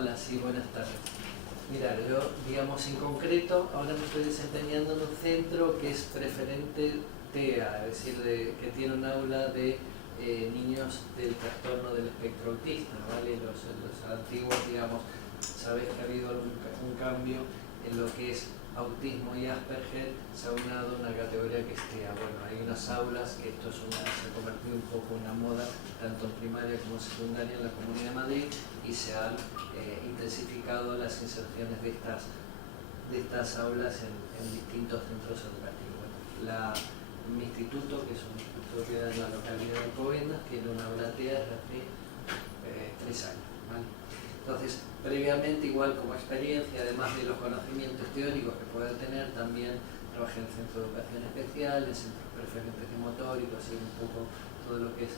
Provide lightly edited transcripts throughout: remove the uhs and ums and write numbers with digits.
Hola, sí, buenas tardes. Mira, yo, digamos, en concreto, ahora me estoy desempeñando en un centro que es preferente TEA, es decir, que tiene un aula de niños del trastorno del espectro autista, ¿vale? Los antiguos, digamos, sabéis que ha habido un cambio en lo que es autismo y Asperger, se ha unado una categoría que es TEA. Bueno, hay unas aulas, que esto se ha convertido un poco en una moda, tanto en primaria como en secundaria en la Comunidad de Madrid, y se han intensificado las inserciones de estas aulas en distintos centros educativos. Mi instituto, que es un instituto que da en la localidad de Alcobendas, tiene una aula TEA desde hace 3 años, ¿vale? Entonces, previamente, igual como experiencia, además de los conocimientos teóricos que pueda tener, también trabajé en el Centro de Educación Especial, en centros preferentes de motóricos y un poco todo lo que es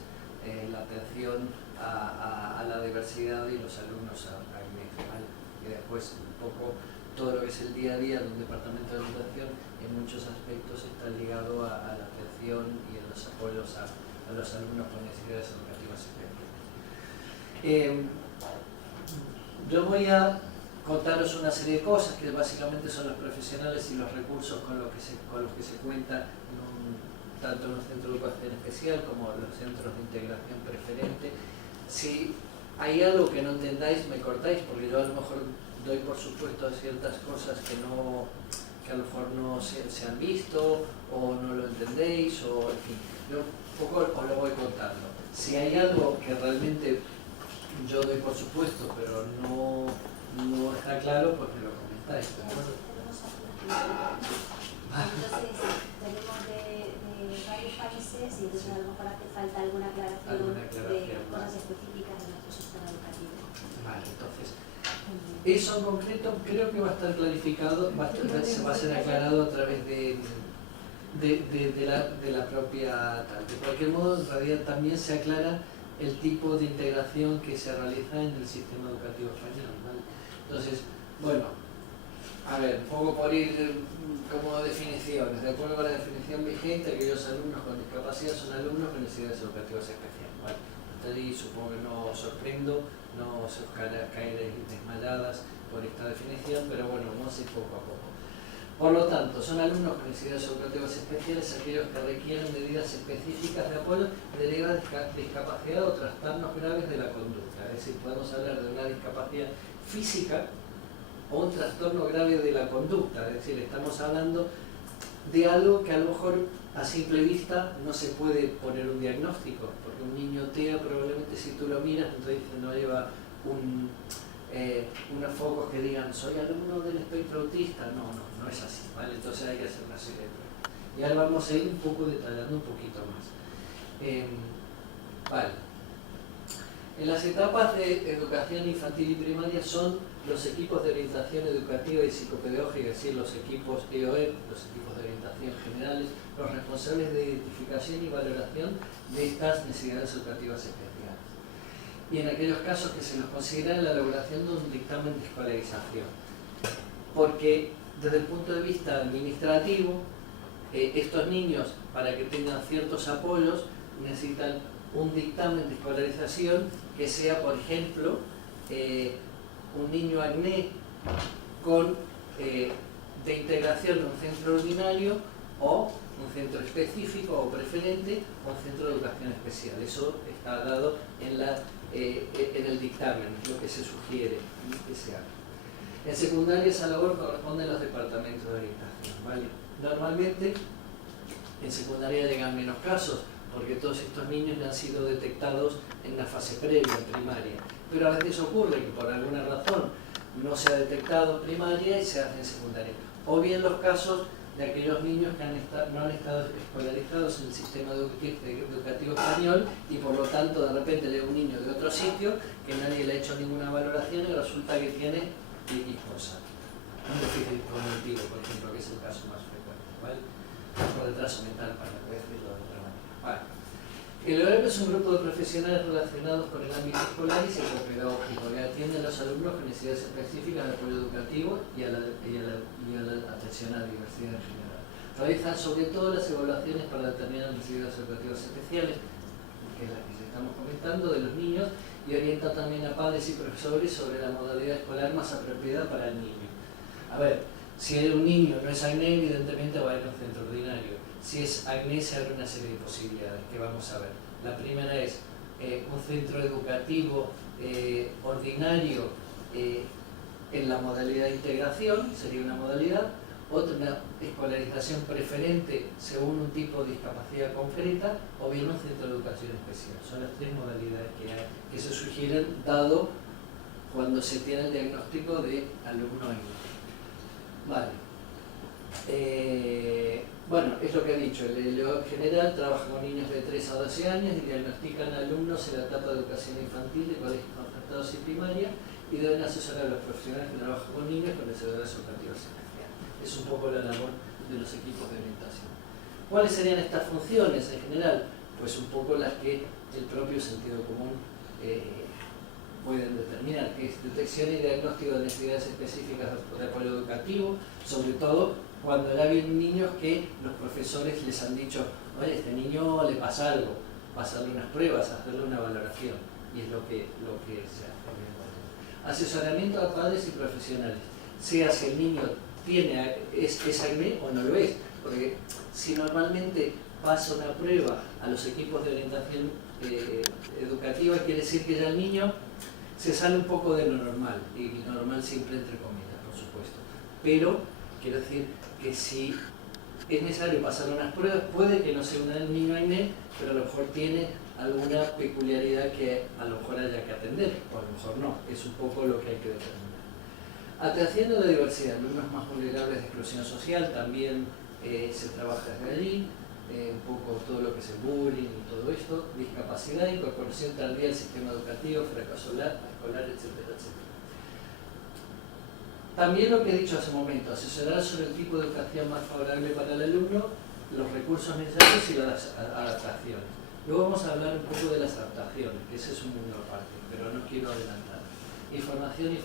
la atención a la diversidad y los alumnos ACNEF, ¿vale? Y después un poco todo lo que es el día a día de un departamento de educación en muchos aspectos está ligado a la atención y a los apoyos a los alumnos con necesidades educativas especiales. Yo voy a contaros una serie de cosas que básicamente son los profesionales y los recursos con los que se cuenta tanto en los centros de educación especial como en los centros de integración preferente. Si hay algo que no entendáis, me cortáis, porque yo a lo mejor doy por supuesto ciertas cosas que a lo mejor no se han visto o no lo entendéis, o en fin, yo un poco os lo voy contando. Si hay algo que realmente yo doy por supuesto, pero no está claro, pues me lo comentáis. Tenemos de varios países y entonces a lo mejor hace falta alguna aclaración de cosas específicas de nuestro sistema educativo. Vale, entonces, eso en concreto creo que va a estar clarificado, se va a ser aclarado a través de la propia tal. De cualquier modo, en realidad también se aclara el tipo de integración que se realiza en el sistema educativo español, ¿vale? Entonces, bueno, a ver, un poco por ir como definiciones. De acuerdo con la definición vigente, aquellos alumnos con discapacidad son alumnos con necesidades educativas especiales, ¿vale? Hasta ahí supongo que no os sorprendo, no os caeréis desmayadas por esta definición, pero bueno, vamos a ir poco a poco. Por lo tanto, son alumnos con necesidades educativas especiales aquellos que requieren medidas específicas de apoyo debido a discapacidad o trastornos graves de la conducta. Es decir, podemos hablar de una discapacidad física o un trastorno grave de la conducta. Es decir, estamos hablando de algo que a lo mejor a simple vista no se puede poner un diagnóstico, porque un niño TEA probablemente si tú lo miras, entonces no lleva unos focos que digan soy alumno del espectro autista, no es así, ¿vale? Entonces hay que hacer una serie de pruebas. Y ahora vamos a ir un poco detallando un poquito más. Vale. En las etapas de educación infantil y primaria son los equipos de orientación educativa y psicopedagógica, es decir, los equipos EOE, los equipos de orientación generales, los responsables de identificación y valoración de estas necesidades educativas especiales. Y en aquellos casos que se nos considera la elaboración de un dictamen de escolarización. Porque desde el punto de vista administrativo, estos niños, para que tengan ciertos apoyos, necesitan un dictamen de escolarización que sea, por ejemplo, un niño ACNE de integración en un centro ordinario o un centro específico o preferente o un centro de educación especial. Eso está dado en el dictamen, es lo que se sugiere que se haga. En secundaria esa labor corresponde a los departamentos de orientación, ¿vale? Normalmente en secundaria llegan menos casos, porque todos estos niños ya han sido detectados en una fase previa, en primaria. Pero a veces ocurre que por alguna razón no se ha detectado en primaria y se hace en secundaria. O bien los casos de aquellos niños que no han estado escolarizados en el sistema educativo español y por lo tanto de repente llega un niño de otro sitio que nadie le ha hecho ninguna valoración y resulta que tiene X cosas. Un déficit cognitivo, por ejemplo, que es el caso más frecuente, ¿vale? Por retraso mental, para decirlo de otra manera. Vale. El OEP es un grupo de profesionales relacionados con el ámbito escolar y psicopedagógico que atienden a los alumnos con necesidades específicas de apoyo educativo y a la atención a la diversidad en general. Realizan sobre todo las evaluaciones para determinar necesidades educativas especiales, que es la que estamos comentando, de los niños, y orienta también a padres y profesores sobre la modalidad escolar más apropiada para el niño. A ver, si un niño no es acné, evidentemente va a ir a un centro ordinario. Si es acné, se abre una serie de posibilidades que vamos a ver. La primera es un centro educativo ordinario en la modalidad de integración, sería una modalidad. Otra, una escolarización preferente según un tipo de discapacidad concreta, o bien un centro de educación especial. Son las tres modalidades que se sugieren dado cuando se tiene el diagnóstico de alumno acné. Vale. Bueno, es lo que he dicho, el ELO general trabaja con niños de 3 a 12 años y diagnostican alumnos en la etapa de educación infantil de colegios concertados y primaria y deben asesorar a los profesionales que trabajan con niños con necesidades educativas especiales. Es un poco la labor de los equipos de orientación. ¿Cuáles serían estas funciones en general? Pues un poco las que el propio sentido común pueden determinar, que es detección y diagnóstico de necesidades específicas de apoyo educativo, sobre todo cuando ya vienen niños que los profesores les han dicho, oye, a este niño le pasa algo, pasarle unas pruebas, hacerle una valoración, y es lo que se hace. Asesoramiento a padres y profesionales, sea si el niño es acné o no lo es, porque si normalmente pasa una prueba a los equipos de orientación educativa, quiere decir que ya el niño se sale un poco de lo normal, y normal siempre entre comillas, por supuesto, pero quiero decir que si es necesario pasar unas pruebas, puede que no sea un niño acné, pero a lo mejor tiene alguna peculiaridad que a lo mejor haya que atender, o a lo mejor no, es un poco lo que hay que determinar. Atención a la diversidad, alumnos más vulnerables de exclusión social, también se trabaja desde allí, un poco todo lo que es el bullying y todo esto, discapacidad, incorporación tardía al sistema educativo, fracaso escolar, etcétera, etcétera. También lo que he dicho hace un momento, asesorar sobre el tipo de educación más favorable para el alumno, los recursos necesarios y las adaptaciones. Luego vamos a hablar un poco de las adaptaciones, que ese es un mundo aparte, pero no quiero adelantar. Información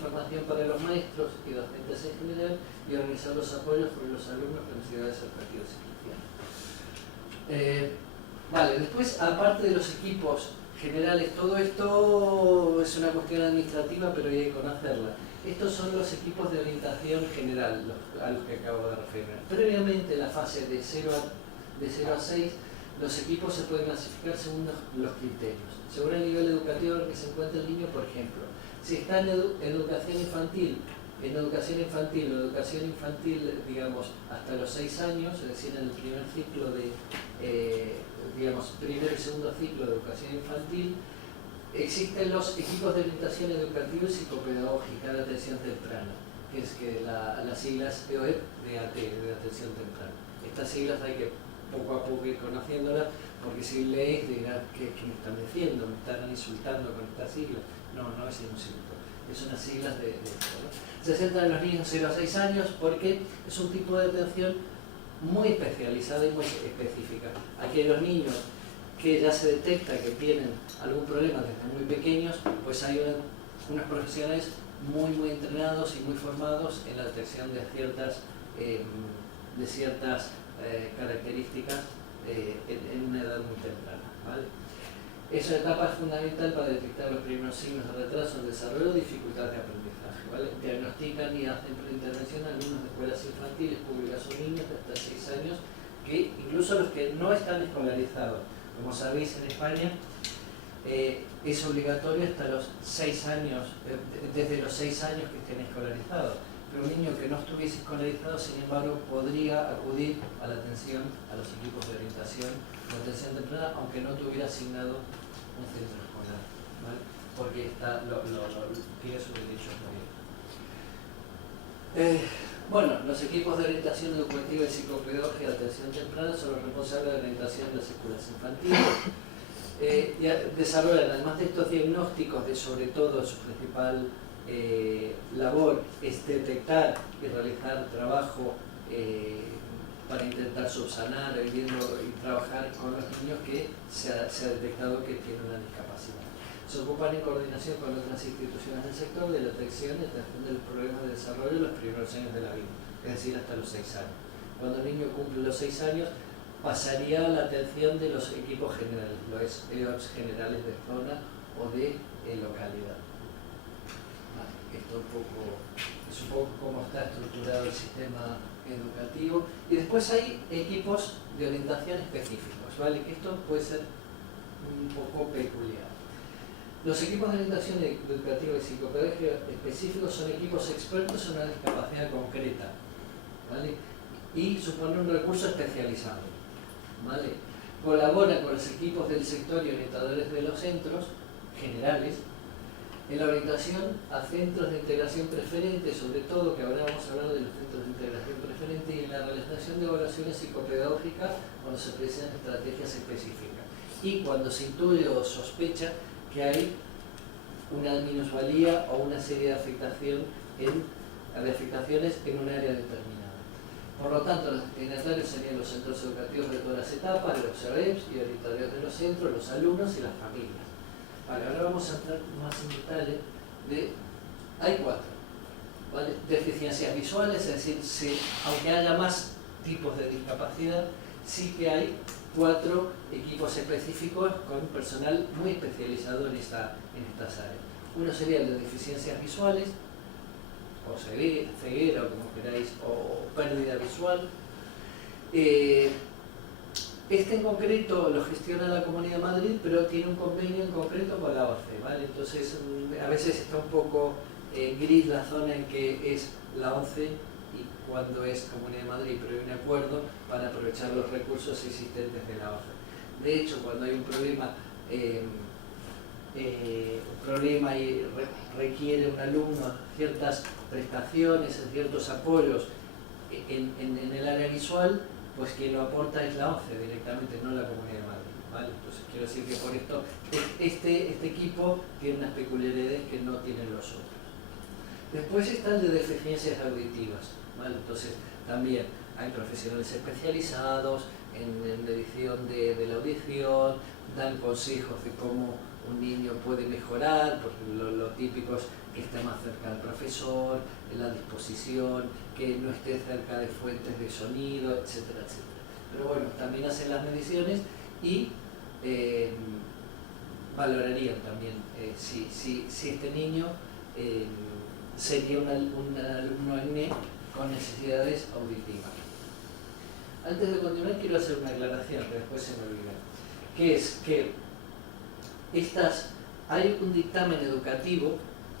para los maestros y docentes en general, y organizar los apoyos por los alumnos con necesidades educativas especiales. Vale, después, aparte de los equipos generales, todo esto es una cuestión administrativa, pero hay que conocerla. Estos son los equipos de orientación general a los que acabo de referir. Previamente, en la fase de 0 a 6, los equipos se pueden clasificar según los criterios. Según el nivel educativo en el que se encuentra el niño, por ejemplo, si está en educación infantil, digamos, hasta los 6 años, es decir, en el primer ciclo de, primer y segundo ciclo de educación infantil, existen los equipos de orientación educativa y psicopedagógica de atención temprana, que es que las siglas EOEP de AT, de atención temprana. Estas siglas hay que poco a poco ir conociéndolas, porque si lees dirás que me están diciendo, me están insultando con estas siglas. No es un insulto, es unas siglas de esto, ¿no? Se centran en los niños 0 a 6 años porque es un tipo de atención muy especializada y muy específica. Aquellos niños que ya se detecta que tienen algún problema desde muy pequeños, pues hay unos profesionales muy entrenados y muy formados en la detección de ciertas características en una edad muy temprana, ¿vale? Esa etapa es fundamental para detectar los primeros signos de retraso en desarrollo o dificultad de aprendizaje, ¿vale? Diagnostican y hacen preintervención a alumnos de escuelas infantiles públicas o niños de hasta 6 años, que incluso los que no están escolarizados. Como sabéis, en España es obligatorio hasta los 6 años, desde los 6 años que estén escolarizados. Pero un niño que no estuviese escolarizado, sin embargo, podría acudir a la atención, a los equipos de orientación de atención temprana, aunque no tuviera asignado un centro escolar, ¿vale? Porque tiene sus derechos muy bien. Bueno, los equipos de orientación educativa y psicopedagógica de atención temprana son los responsables de la orientación de las escuelas infantiles. Desarrollan, además de estos diagnósticos, sobre todo su principal labor es detectar y realizar trabajo para intentar subsanar y trabajar con los niños que se ha detectado que tienen una discapacidad. Se ocupan en coordinación con otras instituciones del sector de la detección y atención de los problemas de desarrollo en los primeros años de la vida, es decir, hasta los 6 años. Cuando el niño cumple los 6 años, pasaría a la atención de los equipos generales, los EOPs generales de zona o de localidad. Vale, esto es un poco cómo está estructurado el sistema educativo. Y después hay equipos de orientación específicos, ¿vale? Que esto puede ser un poco peculiar. Los equipos de orientación educativa y psicopedagógica específicos son equipos expertos en una discapacidad concreta, ¿vale? Y suponen un recurso especializado, ¿vale? Colaboran con los equipos del sector y orientadores de los centros generales en la orientación a centros de integración preferente, sobre todo, que ahora vamos a hablar de los centros de integración preferente, y en la realización de evaluaciones psicopedagógicas cuando se precisan estrategias específicas. Y cuando se intuye o sospecha que hay una minusvalía o una serie de afectaciones en un área determinada. Por lo tanto, los destinatarios serían los centros educativos de todas las etapas, los CEREPs y orientadores de los centros, los alumnos y las familias. Vale, ahora vamos a entrar más en detalle hay 4, ¿vale? Deficiencias visuales, es decir, aunque haya más tipos de discapacidad, sí que hay 4 equipos específicos con personal muy especializado en estas áreas. Uno sería el de deficiencias visuales, o ceguera, o como queráis, o pérdida visual. Este en concreto lo gestiona la Comunidad de Madrid, pero tiene un convenio en concreto con la ONCE, ¿vale? Entonces, a veces está un poco gris la zona en que es la ONCE y cuando es Comunidad de Madrid, pero hay un acuerdo para aprovechar los recursos existentes de la ONCE. De hecho, cuando hay un problema y requiere un alumno ciertas prestaciones, ciertos apoyos en el área visual, pues quien lo aporta es la ONCE directamente, no la Comunidad de Madrid, ¿vale? Entonces quiero decir que por esto este equipo tiene unas peculiaridades que no tienen los otros. Después está el de deficiencias auditivas, ¿vale? Entonces también hay profesionales especializados en medición de la audición, dan consejos de cómo un niño puede mejorar, porque lo típico es que esté más cerca del profesor, en la disposición, que no esté cerca de fuentes de sonido, etcétera, etcétera. Pero bueno, también hacen las mediciones y valorarían también si este niño sería un alumno ACNE con necesidades auditivas. Antes de continuar quiero hacer una aclaración que después se me olvida, que es que hay un dictamen educativo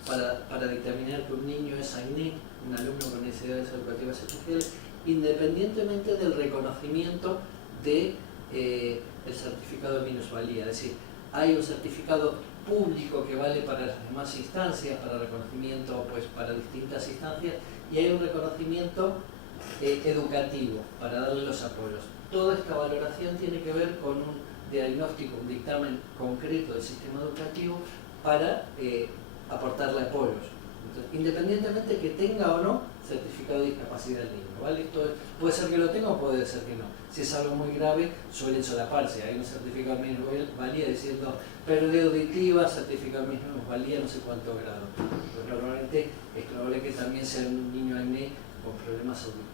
para dictaminar que un niño es ACNE, un alumno con necesidades educativas especiales, independientemente del reconocimiento del certificado de minusvalía. Es decir, hay un certificado público que vale para las demás instancias, para reconocimiento pues, para distintas instancias, y hay un reconocimiento educativo para darle los apoyos. Toda esta valoración tiene que ver con un diagnóstico, un dictamen concreto del sistema educativo para aportarle apoyos. Entonces, independientemente que tenga o no certificado de discapacidad del niño, ¿vale? Esto puede ser que lo tenga o puede ser que no. Si es algo muy grave, suelen solaparse. Hay un certificado de minusvalía diciendo pérdida auditiva, certificado de minusvalía, no sé cuánto grado. Pues normalmente es probable que también sea un niño ACNE con problemas auditivos.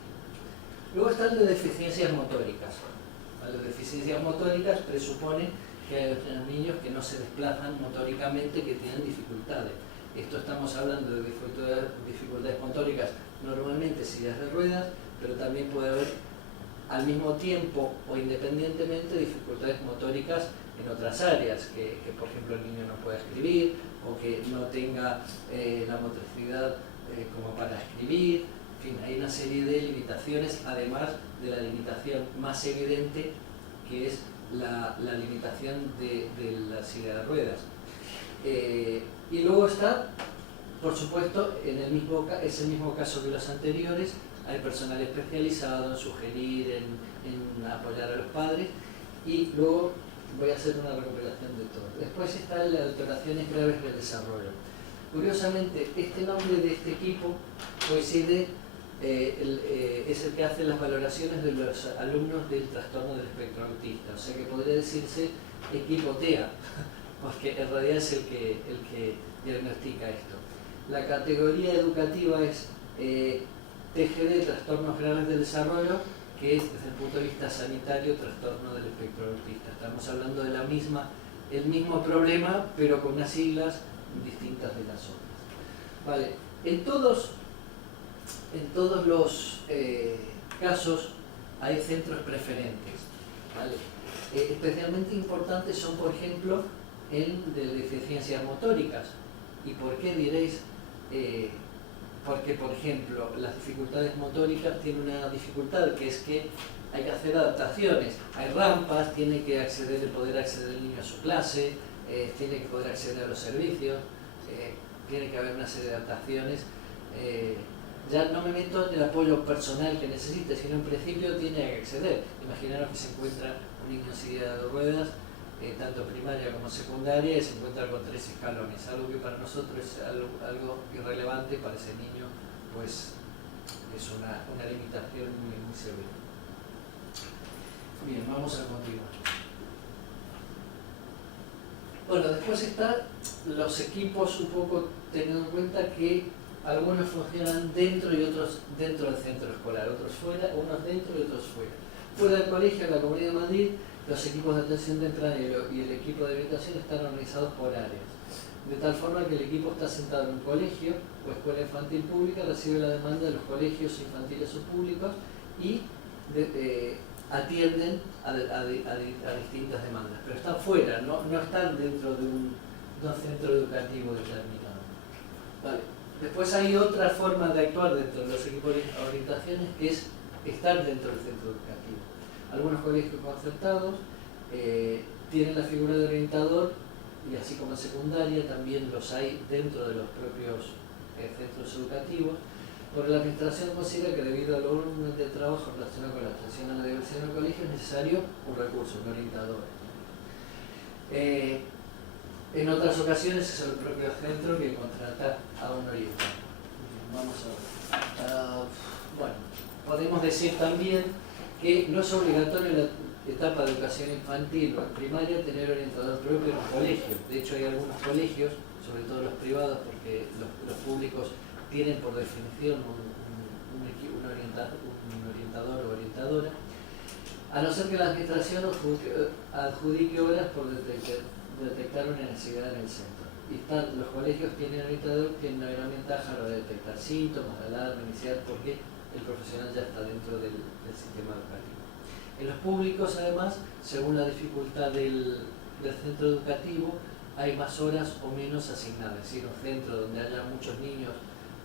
Luego están de deficiencias motóricas. Las deficiencias motóricas presuponen que hay niños que no se desplazan motóricamente, que tienen dificultades. Esto estamos hablando de dificultades motóricas, normalmente sillas de ruedas, pero también puede haber al mismo tiempo o independientemente dificultades motóricas en otras áreas, que por ejemplo el niño no pueda escribir o que no tenga la motricidad como para escribir. En fin, hay una serie de limitaciones, además de la limitación más evidente, que es la limitación de la silla de ruedas. Y luego está, por supuesto, es el mismo caso que los anteriores, hay personal especializado en sugerir, en apoyar a los padres, y luego voy a hacer una recuperación de todo. Después están las alteraciones graves del desarrollo. Curiosamente, este nombre de este equipo coincide, es el que hace las valoraciones de los alumnos del trastorno del espectro autista, o sea que podría decirse equipo TEA, porque en realidad es el que diagnostica esto. La categoría educativa es TGD, trastornos graves del desarrollo, que es desde el punto de vista sanitario, trastorno del espectro autista. Estamos hablando de la misma el mismo problema, pero con unas siglas distintas de las otras. Vale. En todos los casos hay centros preferentes, ¿vale? Especialmente importantes son, por ejemplo, en de deficiencias motóricas. ¿Y por qué diréis? Porque, por ejemplo, las dificultades motóricas tienen una dificultad, que es que hay que hacer adaptaciones. Hay rampas, tiene que poder acceder el niño a su clase, tiene que poder acceder a los servicios, tiene que haber una serie de adaptaciones. Ya no me meto en el apoyo personal que necesite, sino en principio tiene que acceder. Imaginaros que se encuentra un niño en silla de ruedas, tanto primaria como secundaria, y se encuentra con 3 escalones, algo que para nosotros es algo irrelevante, para ese niño pues es una limitación muy, muy severa. Bien, vamos a continuar. Bueno, después están los equipos, un poco teniendo en cuenta que algunos funcionan dentro y otros dentro del centro escolar, otros fuera, unos dentro y otros fuera. Fuera del colegio, en la Comunidad de Madrid, los equipos de atención temprana y el equipo de orientación están organizados por áreas, de tal forma que el equipo está sentado en un colegio o escuela infantil pública, recibe la demanda de los colegios infantiles o públicos y atienden a distintas demandas, pero están fuera, no están dentro de un centro educativo determinado. Vale. Después hay otra forma de actuar dentro de los equipos de orientaciones, que es estar dentro del centro educativo. Algunos colegios concertados tienen la figura de orientador, y así como en secundaria también los hay dentro de los propios centros educativos, porque la administración considera que debido al volumen de trabajo relacionado con la atención a la diversidad en el colegio es necesario un recurso, un orientador. En otras ocasiones es el propio centro que contrata a un orientador. Vamos a ver. Bueno, podemos decir también que no es obligatorio en la etapa de educación infantil o en primaria tener orientador propio en un colegio. De hecho, hay algunos colegios, sobre todo los privados, porque los públicos tienen por definición un orientador o orientadora, a no ser que la administración adjudique horas por detectar una necesidad en el centro. Y los colegios tienen orientador, tienen una gran ventaja a la hora de detectar síntomas, alarma, iniciar, porque el profesional ya está dentro del sistema educativo. En los públicos, además, según la dificultad del centro educativo, hay más horas o menos asignadas. Es decir, un centro donde haya muchos niños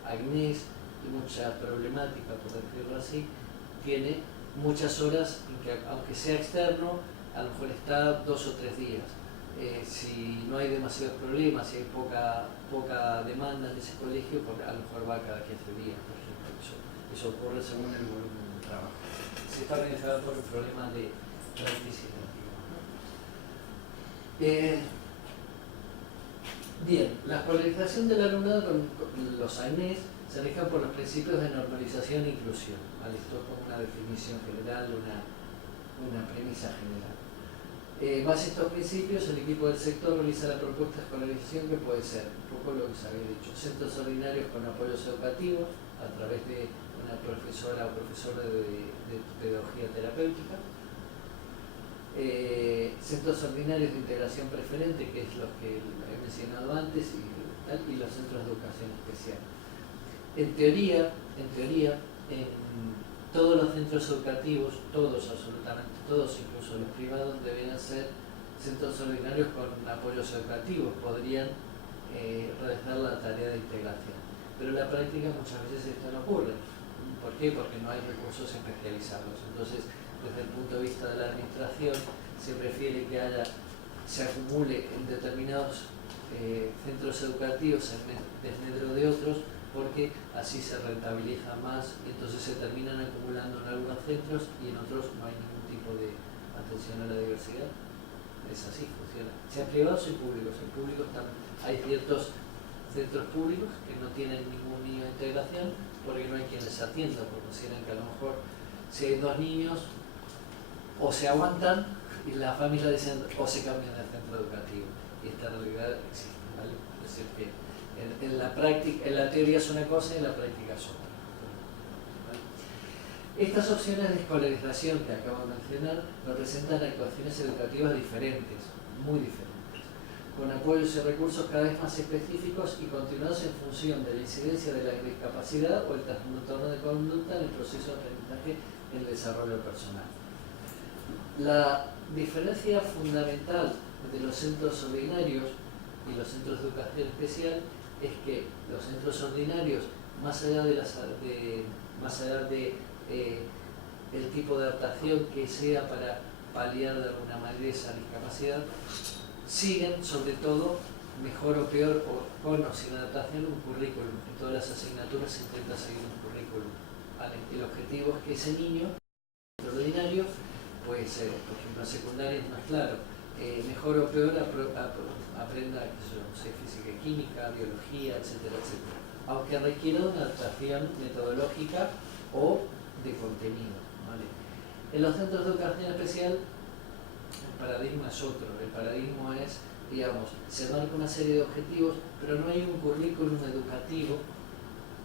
agnés y mucha problemática, por decirlo así, tiene muchas horas en que, aunque sea externo, a lo mejor está 2 o 3 días. Si no hay demasiados problemas, si hay poca demanda en ese colegio, a lo mejor va cada 15 días, por ejemplo. Eso ocurre según el volumen de trabajo. Se está organizado por el problema de practicidad. Bien, la escolarización del alumnado con los AENES se rige por los principios de normalización e inclusión. ¿Vale? Esto es como una definición general, una premisa general. Base a estos principios, el equipo del sector realiza la propuesta de escolarización, que puede ser, un poco lo que se había dicho, centros ordinarios con apoyos educativos a través de una profesora o profesor de pedagogía terapéutica, centros ordinarios de integración preferente, que es los que he mencionado antes, y los centros de educación especial. En teoría, en todos los centros educativos, todos, absolutamente todos, incluso los privados, deberían ser centros ordinarios con apoyos educativos, podrían realizar la tarea de integración. Pero en la práctica muchas veces esto no ocurre. ¿Por qué? Porque no hay recursos especializados. Entonces, desde el punto de vista de la administración, se prefiere que se acumule en determinados centros educativos en desmedro de otros, porque así se rentabiliza más y entonces se terminan acumulando en algunos centros y en otros no hay ningún tipo de atención a la diversidad. Es así, funciona. Sean privados y públicos. En públicos también hay ciertos centros públicos que no tienen ningún niño de integración porque no hay quien les atienda, porque consideran que a lo mejor si hay 2 niños o se aguantan y la familia dicen o se cambian de centro educativo, y esta realidad existe, ¿vale? Es decir que en la práctica, en la teoría es una cosa y en la práctica es otra, ¿vale? Estas opciones de escolarización que acabo de mencionar representan actuaciones educativas diferentes, muy diferentes. con apoyos y recursos cada vez más específicos y continuados en función de la incidencia de la discapacidad o el trastorno de conducta en el proceso de aprendizaje y el desarrollo personal. La diferencia fundamental de los centros ordinarios y los centros de educación especial es que los centros ordinarios, más allá de el tipo de adaptación que sea para paliar de alguna manera esa discapacidad, siguen sobre todo, mejor o peor, o con o sin adaptación, un currículum. En todas las asignaturas se intenta seguir un currículum, ¿vale? El objetivo es que ese niño ordinario, pues por ejemplo en secundaria es más claro, mejor o peor aprenda física y química, biología, etcétera, etcétera, aunque requiera una adaptación metodológica o de contenido, ¿vale? En los centros de educación especial el paradigma es otro. El paradigma es, digamos, se marca una serie de objetivos, pero no hay un currículum educativo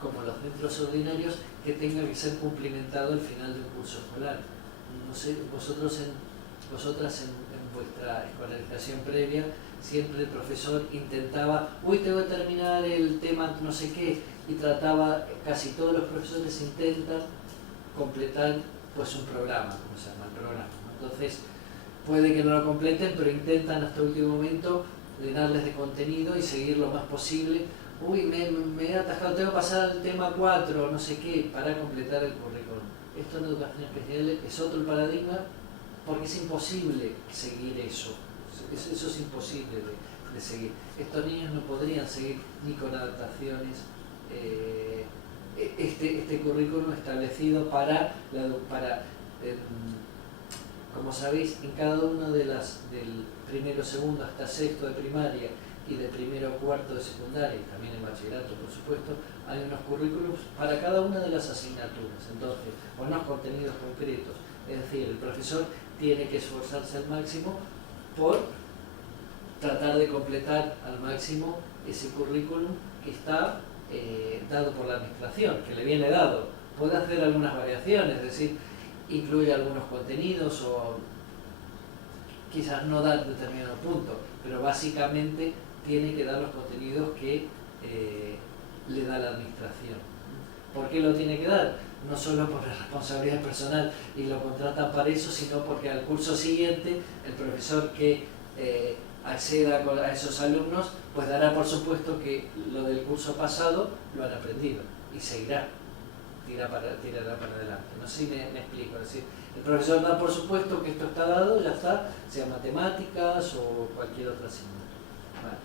como los centros ordinarios que tenga que ser cumplimentado al final del curso escolar. No sé, vosotras en vuestra escolarización previa, siempre el profesor intentaba, tengo que terminar el tema no sé qué, y trataba, casi todos los profesores intentan completar pues un programa, como se llama el programa, ¿no? Entonces, puede que no lo completen, pero intentan hasta el último momento llenarles de contenido y seguir lo más posible. Me he atascado, tengo que pasar al tema 4, no sé qué, para completar el currículum. Esto en educación especial es otro paradigma, porque es imposible seguir eso. Eso es imposible de seguir. Estos niños no podrían seguir ni con adaptaciones este currículum establecido como sabéis, en cada uno del primero, segundo hasta sexto de primaria y de primero a cuarto de secundaria, y también en bachillerato, por supuesto, hay unos currículums para cada una de las asignaturas, entonces, con unos contenidos concretos. Es decir, el profesor tiene que esforzarse al máximo por tratar de completar al máximo ese currículum que está dado por la administración, que le viene dado. Puede hacer algunas variaciones, es decir, incluye algunos contenidos o quizás no dar determinado punto, pero básicamente tiene que dar los contenidos que le da la administración. ¿Por qué lo tiene que dar? No solo por la responsabilidad personal y lo contratan para eso, sino porque al curso siguiente el profesor que acceda a esos alumnos pues dará por supuesto que lo del curso pasado lo han aprendido y seguirá. Tirará para adelante. No sé si me explico. Es decir, el profesor da por supuesto que esto está dado, ya está, sea matemáticas o cualquier otra asignatura. Vale.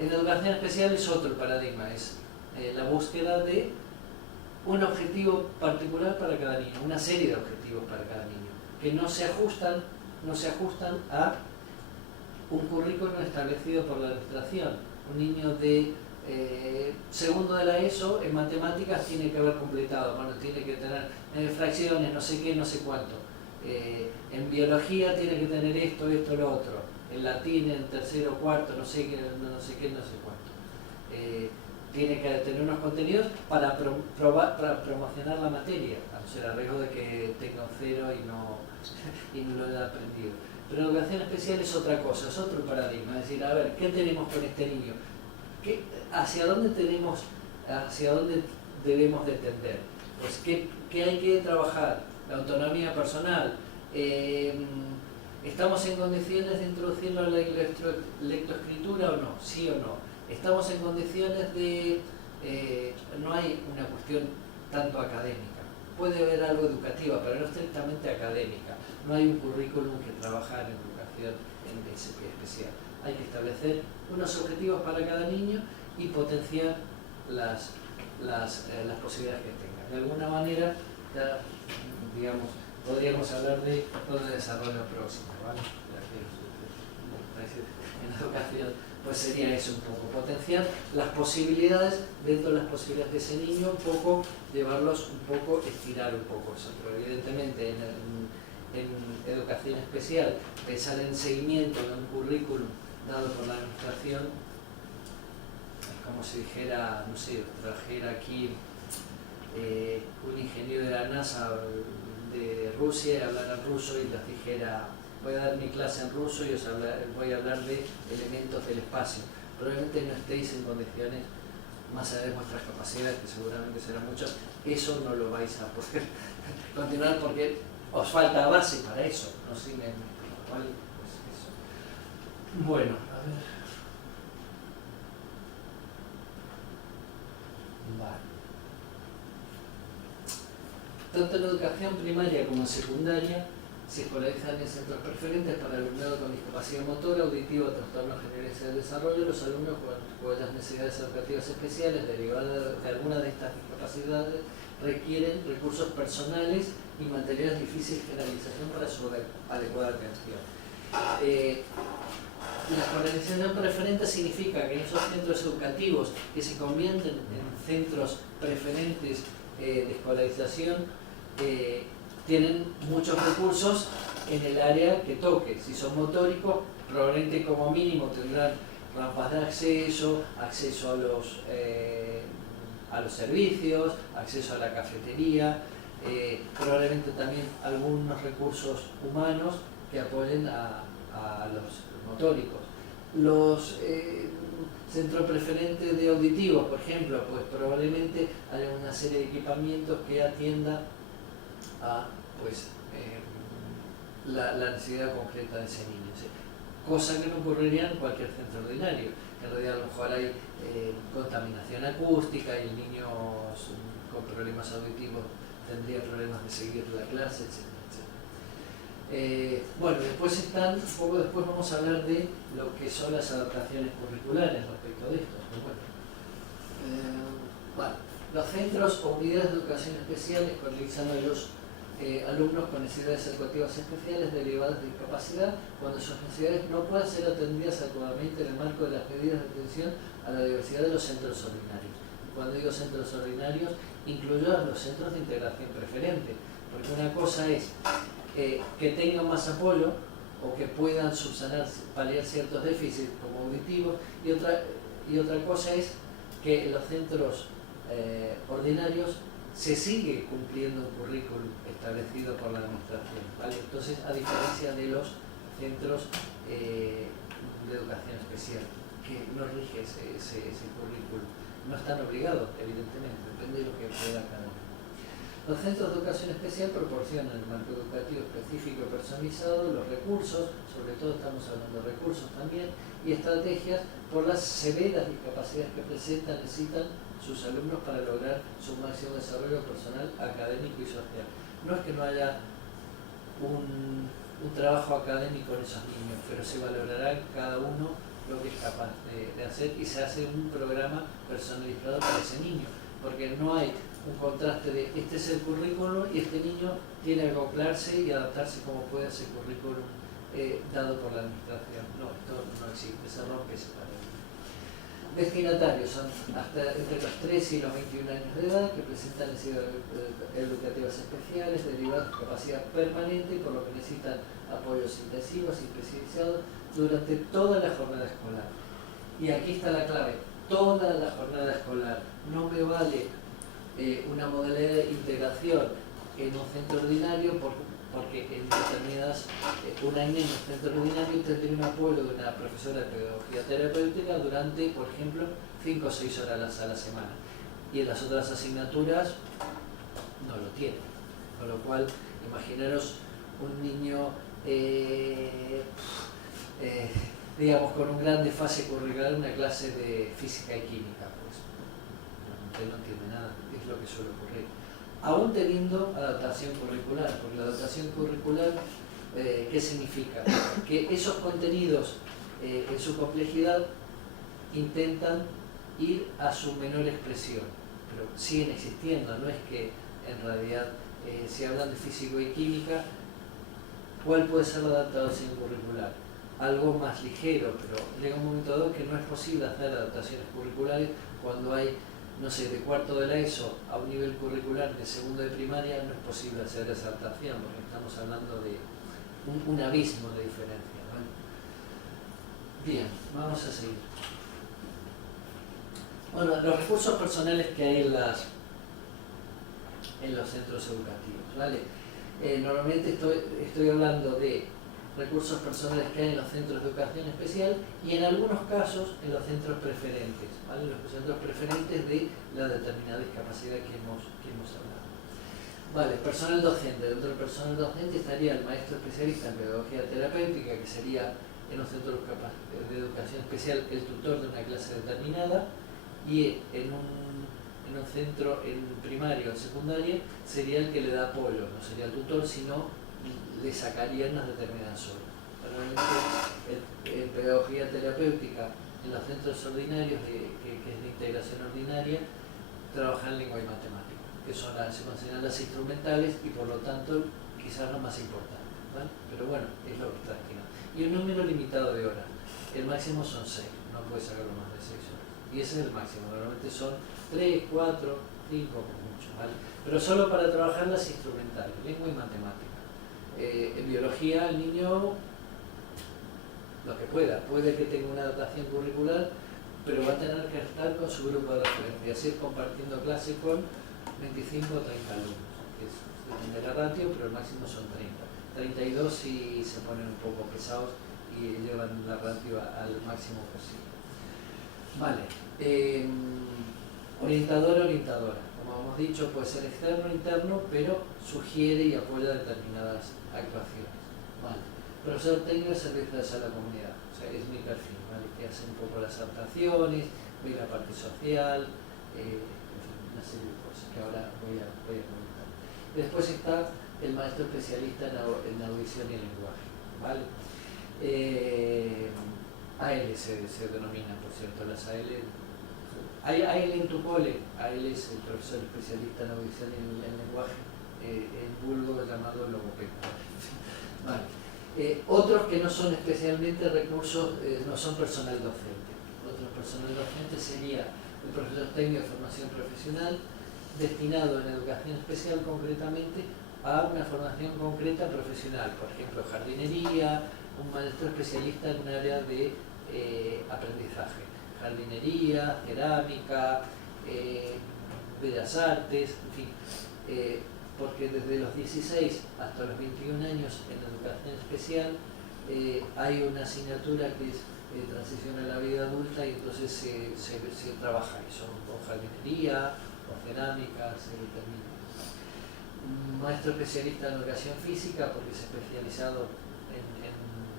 En educación especial es otro paradigma, es la búsqueda de un objetivo particular para cada niño, una serie de objetivos para cada niño, que no se ajustan a un currículum establecido por la administración. Un niño de segundo de la ESO en matemáticas tiene que haber completado, tiene que tener fracciones, no sé qué, no sé cuánto. En biología tiene que tener esto, lo otro. En latín, en tercero, cuarto, no sé qué, no sé cuánto. Tiene que tener unos contenidos para promocionar la materia, a ser a riesgo de que tenga un 0 y no lo haya aprendido. Pero educación especial es otra cosa, es otro paradigma. Es decir, a ver, ¿qué tenemos con este niño? ¿Hacia dónde debemos de tender? Pues ¿qué hay que trabajar? La autonomía personal. ¿Estamos en condiciones de introducirlo en la lectoescritura o no? ¿Sí o no? ¿Estamos en condiciones de...? No hay una cuestión tanto académica. Puede haber algo educativa, pero no estrictamente académica. No hay un currículum que trabajar en educación en DSP especial. Hay que establecer unos objetivos para cada niño y potenciar las posibilidades que tenga. De alguna manera, digamos, podríamos hablar de todo el desarrollo próximo, ¿vale? En la educación, pues sería eso un poco, potenciar las posibilidades, dentro de las posibilidades de ese niño, un poco, llevarlos un poco, estirar un poco eso. Pero evidentemente en educación especial, pensar en seguimiento de un currículum dado por la administración, es como si dijera, no sé, trajera aquí un ingeniero de la NASA de Rusia, hablara ruso y les dijera voy a dar mi clase en ruso y voy a hablar de elementos del espacio. Probablemente no estéis en condiciones, más allá de vuestras capacidades, que seguramente serán muchas, eso no lo vais a poder continuar porque os falta base para eso, no sé si me explico, ¿vale? Pues eso. Bueno, a ver. Vale. Tanto en educación primaria como en secundaria se escolarizan en centros preferentes para alumnado con discapacidad motora, auditiva, trastornos generales del desarrollo. Los alumnos cuyas necesidades educativas especiales derivadas de alguna de estas discapacidades requieren recursos personales y materiales de difícil generalización para su adecuada atención. La escolarización preferente significa que esos centros educativos que se convierten en centros preferentes de escolarización tienen muchos recursos en el área que toque. Si son motóricos, probablemente como mínimo tendrán rampas de acceso, acceso a los servicios, acceso a la cafetería, probablemente también algunos recursos humanos que apoyen a los motóricos. Los centros preferentes de auditivos, por ejemplo, pues probablemente haya una serie de equipamientos que atienda a pues, la necesidad concreta de ese niño. ¿Sí? Cosa que no ocurriría en cualquier centro ordinario. En realidad a lo mejor hay contaminación acústica y el niño con problemas auditivos tendría problemas de seguir la clase, etc. Bueno, después después vamos a hablar de lo que son las adaptaciones curriculares respecto de esto. Bueno, los centros o unidades de educación especial escolarizan a los alumnos con necesidades educativas especiales derivadas de discapacidad cuando sus necesidades no puedan ser atendidas adecuadamente en el marco de las medidas de atención a la diversidad de los centros ordinarios. Cuando digo centros ordinarios, incluyo a los centros de integración preferente, porque una cosa es que tengan más apoyo o que puedan subsanar, paliar ciertos déficits como auditivos, y otra cosa es que en los centros ordinarios se sigue cumpliendo un currículum establecido por la administración, ¿vale? Entonces, a diferencia de los centros de educación especial, que no rige ese currículum, no están obligados, evidentemente, depende de lo que pueda cada uno. Los centros de educación especial proporcionan el marco educativo específico y personalizado, los recursos, sobre todo estamos hablando de recursos también, y estrategias por las severas discapacidades que necesitan sus alumnos para lograr su máximo desarrollo personal, académico y social. No es que no haya un trabajo académico en esos niños, pero se valorará cada uno lo que es capaz de hacer y se hace un programa personalizado para ese niño, porque no hay un contraste de este es el currículum y este niño tiene que acoplarse y adaptarse como puede a ese currículum dado por la administración. No, esto no existe, se rompe ese paradigma. Destinatarios son entre los 3 y los 21 años de edad que presentan necesidades educativas especiales derivadas de capacidad permanente y por lo que necesitan apoyos intensivos y especializados durante toda la jornada escolar. Y aquí está la clave, toda la jornada escolar. No me vale una modalidad de integración en un centro ordinario porque en determinadas, un año en un centro ordinario tendría un apoyo de una profesora de pedagogía terapéutica durante, por ejemplo, 5 o 6 horas a la semana. Y en las otras asignaturas no lo tiene. Con lo cual, imaginaros un niño, digamos, con un gran desfase curricular, una clase de física y química. Pues no entiende nada, es lo que suele ocurrir. Aún teniendo adaptación curricular, porque la adaptación curricular, ¿qué significa? Que esos contenidos en su complejidad intentan ir a su menor expresión, pero siguen existiendo, no es que en realidad, si hablan de físico y química, ¿cuál puede ser la adaptación curricular? Algo más ligero, pero llega un momento dado que no es posible hacer adaptaciones curriculares cuando hay, no sé, de cuarto de la ESO a un nivel curricular de segundo de primaria, no es posible hacer esa adaptación, porque estamos hablando de un abismo de diferencia, ¿vale? Bien, vamos a seguir. Bueno, los recursos personales que hay en los centros educativos, ¿vale? Normalmente estoy hablando de recursos personales que hay en los centros de educación especial y en algunos casos en los centros preferentes, ¿vale? Los centros preferentes de la determinada discapacidad que hemos hablado. Vale, personal docente. Dentro del personal docente estaría el maestro especialista en pedagogía terapéutica, que sería en un centro de educación especial el tutor de una clase determinada, y en un centro en primaria o secundaria sería el que le da apoyo, no sería el tutor, sino le sacarían unas determinadas horas. Realmente en pedagogía terapéutica, en los centros ordinarios, que es de integración ordinaria, trabajan lengua y matemática, que se consideran las instrumentales y por lo tanto quizás las más importantes, ¿vale? Pero bueno, es lo que está destinado. Y un número limitado de horas, el máximo son 6, no puede sacarlo más de 6 horas. Y ese es el máximo, normalmente son 3, 4, 5 por mucho, ¿vale? Pero solo para trabajar las instrumentales, lengua y matemática. En biología el niño, lo que puede que tenga una dotación curricular, pero va a tener que estar con su grupo de referencia, así compartiendo clase con 25 o 30 alumnos, que es depende de la ratio, pero el máximo son 30. 32 si se ponen un poco pesados y llevan la ratio al máximo posible. Vale, orientadora. Como hemos dicho, puede ser externo o interno, pero sugiere y apoya determinadas actuaciones. Vale. Profesor técnico de servicios a la comunidad, o sea, es mi perfil, ¿vale? Que hace un poco las adaptaciones, ve la parte social, en fin, una serie de cosas que ahora voy a comentar. Después está el maestro especialista en audición y lenguaje, ¿vale? AL se denomina, por cierto, las AL. Hay AL en tu cole, AL es el profesor especialista en audición y en lenguaje, en vulgo llamado logopeda. Vale. Otros que no son especialmente recursos, no son personal docente. Otro personal docente sería el profesor técnico de formación profesional, destinado en educación especial concretamente a una formación concreta profesional, por ejemplo jardinería, un maestro especialista en un área de aprendizaje, jardinería, cerámica, bellas artes, en fin, porque desde los 16 hasta los 21 años en educación especial hay una asignatura que es transición a la vida adulta y entonces se trabaja eso, con jardinería o cerámica, se determina. Un maestro especialista en educación física porque es especializado en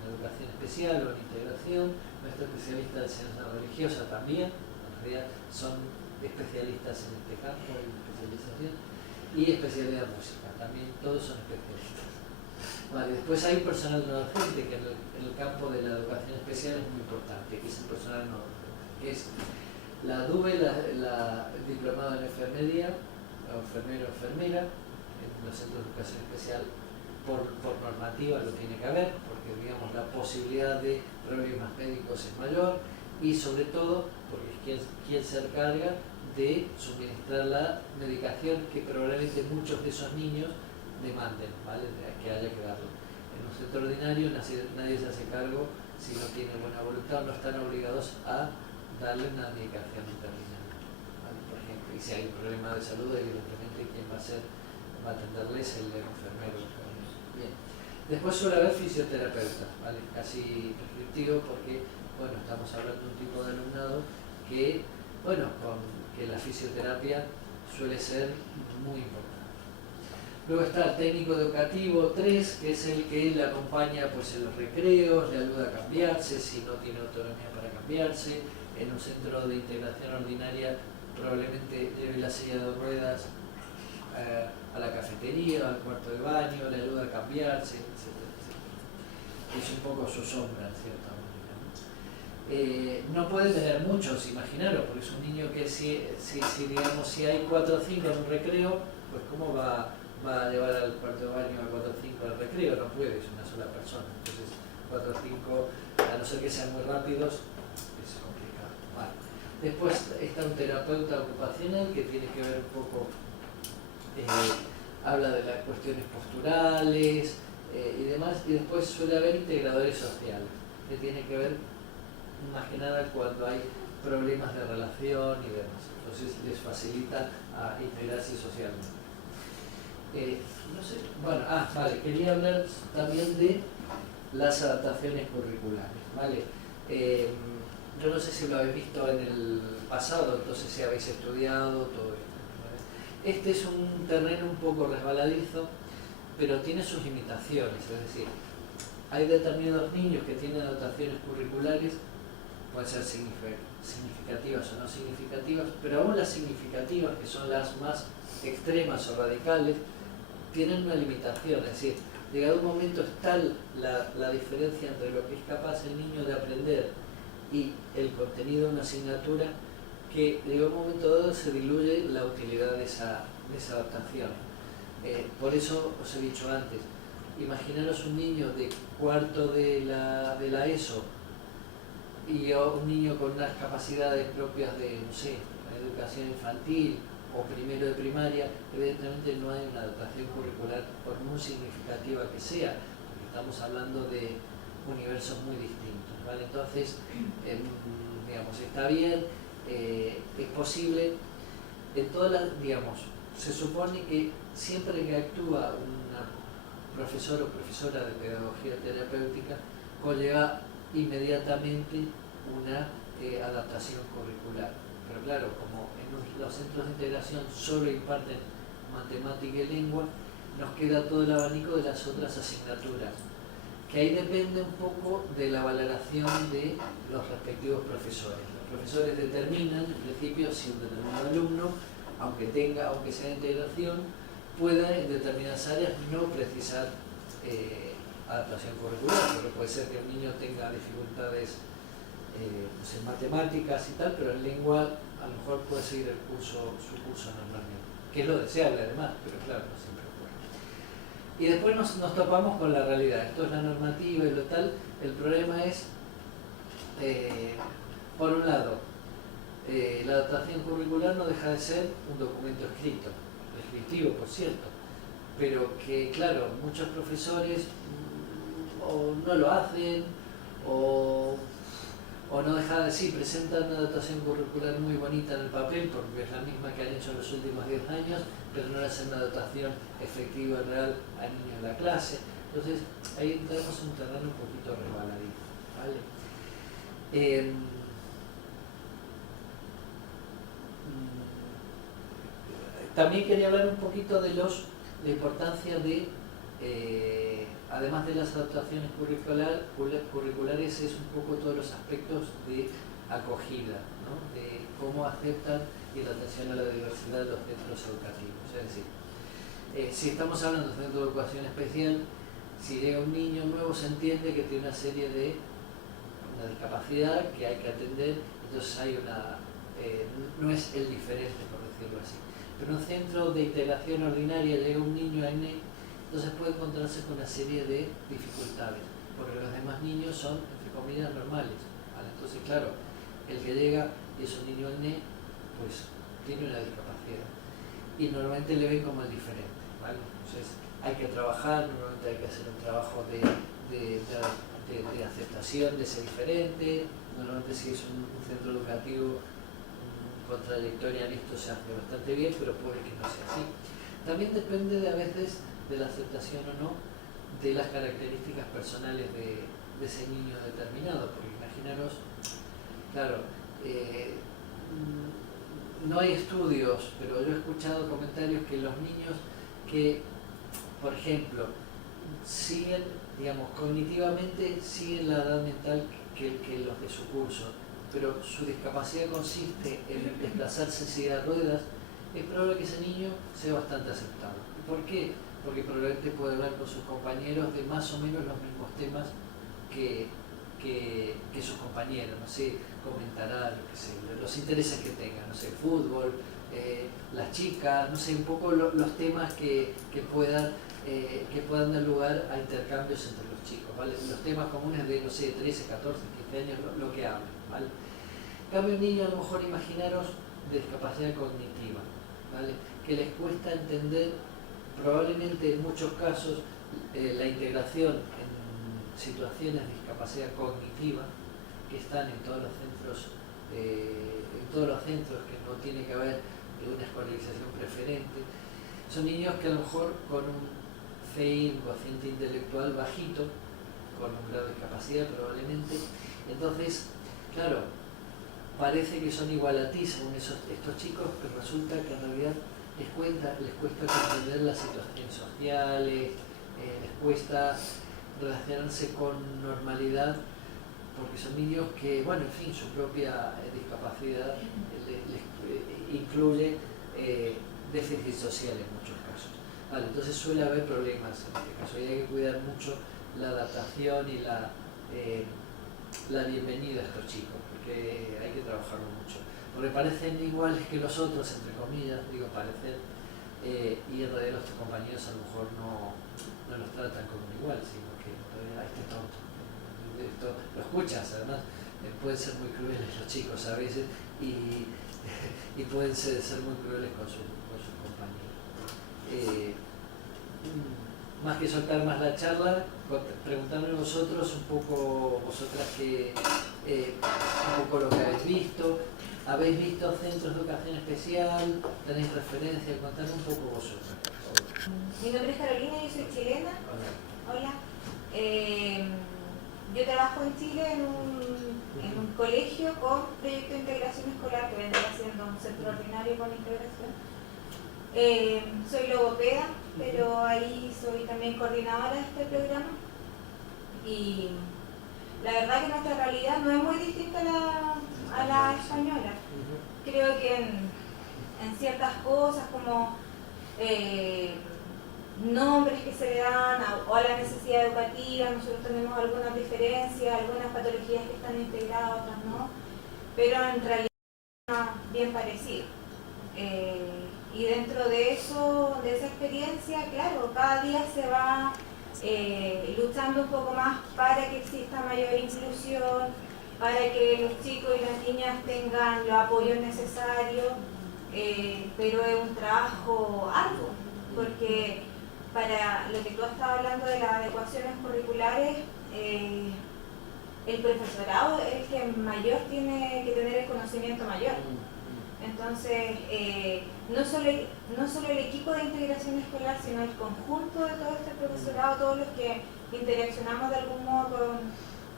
educación especial o en integración, maestro especialista de enseñanza religiosa también, en realidad son especialistas en este campo de especialización, y especialidad de música, también todos son especialistas. Vale, después hay un personal no docente que en el campo de la educación especial es muy importante, que es el personal no docente, que es la DUE, el diplomado en enfermería, o enfermero o enfermera, en los centros de educación especial por normativa lo tiene que haber, porque digamos la posibilidad de problemas médicos es mayor y sobre todo porque es quien se encarga de suministrar la medicación que probablemente muchos de esos niños demanden, ¿vale? Que haya que darlo. En un centro ordinario nadie se hace cargo si no tiene buena voluntad, no están obligados a darle una medicación determinada, ¿vale? Por ejemplo, y si hay un problema de salud, evidentemente quien va a atenderle es el enfermero. Bien. Después suele haber fisioterapeuta, ¿vale? Casi prescriptivo porque, bueno, estamos hablando de un tipo de alumnado que, bueno, que la fisioterapia suele ser muy importante. Luego está el técnico educativo 3, que es el que le acompaña pues, en los recreos, le ayuda a cambiarse si no tiene autonomía para cambiarse. En un centro de integración ordinaria probablemente lleve la silla de ruedas a la cafetería, al cuarto de baño, le ayuda a cambiarse, etc. Es un poco su sombra, en cierta manera. No puede tener muchos, imaginaros, porque es un niño que si hay 4 o 5 en un recreo, pues ¿cómo va a llevar al cuarto de baño a 4 o 5 al recreo? No puede, es una sola persona. Entonces 4 o 5, a no ser que sean muy rápidos, es complicado. Vale. Después está un terapeuta ocupacional que tiene que ver un poco, habla de las cuestiones posturales y demás, y después suele haber integradores sociales, que tiene que ver más que nada cuando hay problemas de relación y demás, entonces les facilita a integrarse socialmente. No sé, bueno, vale, quería hablar también de las adaptaciones curriculares, ¿vale? Yo no sé si lo habéis visto en el pasado, entonces si habéis estudiado todo esto, ¿vale? Este es un terreno un poco resbaladizo, pero tiene sus limitaciones, es decir, hay determinados niños que tienen adaptaciones curriculares, pueden ser significativas o no significativas, pero aún las significativas, que son las más extremas o radicales, tienen una limitación, es decir, llegado un momento es tal la diferencia entre lo que es capaz el niño de aprender y el contenido de una asignatura, que llega un momento dado se diluye la utilidad de esa adaptación. Por eso os he dicho antes, imaginaros un niño de cuarto de la ESO y un niño con unas capacidades propias de, no sé, educación infantil o primero de primaria, evidentemente no hay una adaptación curricular por muy significativa que sea, porque estamos hablando de universos muy distintos, ¿vale? Entonces, digamos, está bien, es posible, en todas las, digamos, se supone que siempre que actúa una profesor o profesora de pedagogía terapéutica, conlleva inmediatamente una adaptación curricular. Pero claro, como en los centros de integración solo imparten matemática y lengua, nos queda todo el abanico de las otras asignaturas, que ahí depende un poco de la valoración de los respectivos profesores. Los profesores determinan, en principio, si un determinado alumno, aunque sea de integración, pueda en determinadas áreas no precisar adaptación curricular, porque puede ser que un niño tenga dificultades en matemáticas y tal, pero en lengua a lo mejor puede seguir su curso normalmente, que es lo deseable además, pero claro, no siempre ocurre. Y después nos topamos con la realidad, esto es la normativa y lo tal. El problema es, por un lado, la adaptación curricular no deja de ser un documento escrito, descriptivo por cierto, pero que claro, muchos profesores o no lo hacen o no deja de decir, presentan una adaptación curricular muy bonita en el papel porque es la misma que han hecho en los últimos 10 años, pero no le hacen una adaptación efectiva real al niño en la clase. Entonces ahí entramos en un terreno un poquito resbaladito, ¿vale? También quería hablar un poquito de la importancia de, además de las adaptaciones curriculares, es un poco todos los aspectos de acogida, ¿no? De cómo aceptan y la atención a la diversidad de los centros educativos. Es decir, si estamos hablando de centro de educación especial, si llega un niño nuevo se entiende que tiene una serie de una discapacidad que hay que atender, entonces hay no es el diferente, por decirlo así. Pero en un centro de integración ordinaria llega un niño a ENE, entonces puede encontrarse con una serie de dificultades, porque los demás niños son, entre comillas, normales, ¿vale? Entonces, claro, el que llega y es un niño ENE, pues tiene una discapacidad y normalmente le ven como el diferente, ¿vale? Entonces hay que trabajar, normalmente hay que hacer un trabajo de aceptación de ese diferente. Normalmente si es un centro educativo con trayectoria en esto se hace bastante bien, pero puede que no sea así. También depende a veces de la aceptación o no de las características personales de ese niño determinado, porque imaginaros, claro, no hay estudios, pero yo he escuchado comentarios que los niños que, por ejemplo, siguen, digamos, cognitivamente siguen la edad mental que los de su curso, pero su discapacidad consiste en desplazarse en silla de ruedas, es probable que ese niño sea bastante aceptado. ¿Por qué? Porque probablemente puede hablar con sus compañeros de más o menos los mismos temas que sus compañeros, no sé, comentará, yo qué sé, los intereses que tengan, no sé, fútbol, las chicas, no sé, un poco los temas que puedan dar lugar a intercambios entre los chicos, ¿vale? Los temas comunes de, no sé, 13, 14, 15 años, lo que hablen, ¿vale? En cambio, un niño, a lo mejor imaginaros, de discapacidad cognitiva, ¿vale? Que les cuesta entender, probablemente en muchos casos, la integración en situaciones de discapacidad cognitiva que están en todos los centros, que no tiene que haber una escolarización preferente. Son niños que a lo mejor con un CI, un cociente intelectual bajito, con un grado de discapacidad probablemente. Entonces, claro, parece que son igual a ti según estos chicos, pero resulta que en realidad les cuesta comprender las situaciones sociales, les cuesta relacionarse con normalidad, porque son niños que, bueno, en fin, su propia discapacidad les incluye déficit social en muchos casos. Vale, entonces suele haber problemas en este caso y hay que cuidar mucho la adaptación y la bienvenida a estos chicos, porque hay que trabajarlo mucho. Porque parecen iguales que los otros, entre comillas, digo parecen, y en realidad los compañeros a lo mejor no los tratan como igual, sino que este tonto. Esto lo escuchas, además pueden ser muy crueles los chicos a veces y pueden ser muy crueles con sus compañeros. Más que soltar más la charla, preguntarme vosotros un poco, vosotras que un poco lo que habéis visto centros de educación especial, tenéis referencia, contadme un poco vosotras, por favor. Mi nombre es Carolina, yo soy chilena. Hola. Yo trabajo en Chile en un colegio con proyecto de integración escolar que vendría siendo un centro ordinario con integración. Soy logopeda, pero ahí soy también coordinadora de este programa. Y la verdad que nuestra realidad no es muy distinta a la española. Creo que en ciertas cosas como nombres que se le dan o a la necesidad educativa, nosotros tenemos algunas diferencias, algunas patologías que están integradas, otras no, pero en realidad es bien parecido. Y dentro de eso, de esa experiencia, claro, cada día se va luchando un poco más para que exista mayor inclusión, para que los chicos y las niñas tengan los apoyos necesarios, pero es un trabajo arduo, porque para lo que tú estabas hablando de las adecuaciones curriculares, el profesorado es el que mayor tiene que tener el conocimiento mayor. Entonces, no solo el equipo de integración escolar, sino el conjunto de todo este profesorado, todos los que interaccionamos de algún modo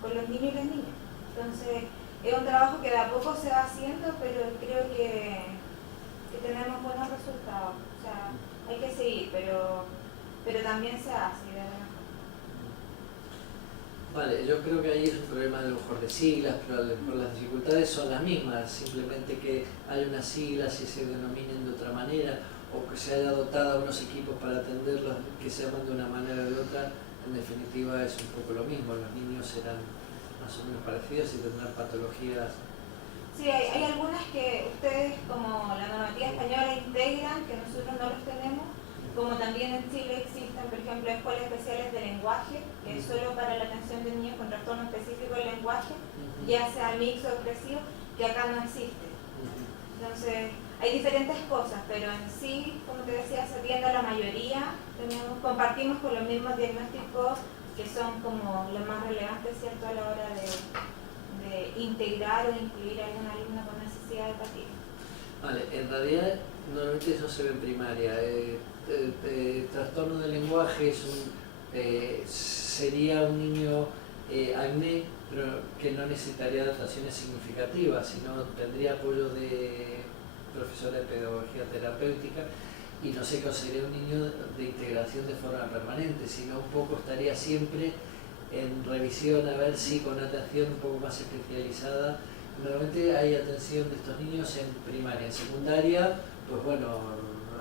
con los niños y las niñas. Entonces, es un trabajo que de a poco se va haciendo, pero creo que tenemos buenos resultados. O sea, hay que seguir, pero también se hace de alguna forma. Vale, yo creo que ahí es un problema a lo mejor de siglas, pero las dificultades son las mismas, simplemente que hay unas siglas y se denominen de otra manera, o que se haya dotado a unos equipos para atenderlos que se llaman de una manera o de otra, en definitiva es un poco lo mismo, los niños serán más o menos parecidos y tendrán patologías. Sí, hay algunas que ustedes, como la normativa española, integran, que nosotros no los tenemos, como también en Chile existen, por ejemplo, escuelas especiales de lenguaje, que es solo para la atención de niños con trastorno específico del lenguaje, ya sea mixto o expresivo, que acá no existe. Entonces, hay diferentes cosas, pero en sí, como te decía, se atiende a la mayoría, compartimos con los mismos diagnósticos que son como los más relevantes, ¿cierto?, a la hora de integrar o incluir a algún alumno con necesidad educativa. Vale, en realidad normalmente eso se ve en primaria. Trastorno del lenguaje sería un niño acné, pero que no necesitaría adaptaciones significativas, sino tendría apoyo de profesora de pedagogía terapéutica y no se consideraría un niño de integración de forma permanente, sino un poco estaría siempre en revisión a ver si con atención un poco más especializada. Normalmente hay atención de estos niños en primaria, en secundaria, pues bueno,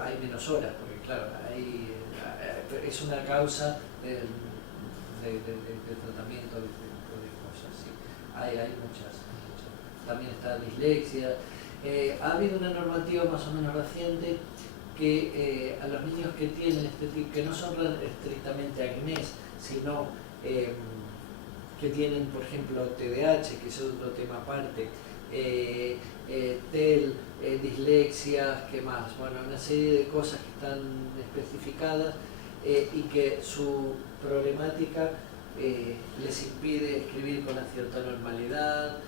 hay menos horas, porque claro, es una causa de tratamiento de cosas, sí. Hay muchas. También está dislexia. Ha habido una normativa más o menos reciente que a los niños que tienen este tipo, que no son estrictamente acnés, sino que tienen, por ejemplo, TDAH, que es otro tema aparte, TEL, dislexia, ¿qué más? Bueno, una serie de cosas que están especificadas y que su problemática les impide escribir con una cierta normalidad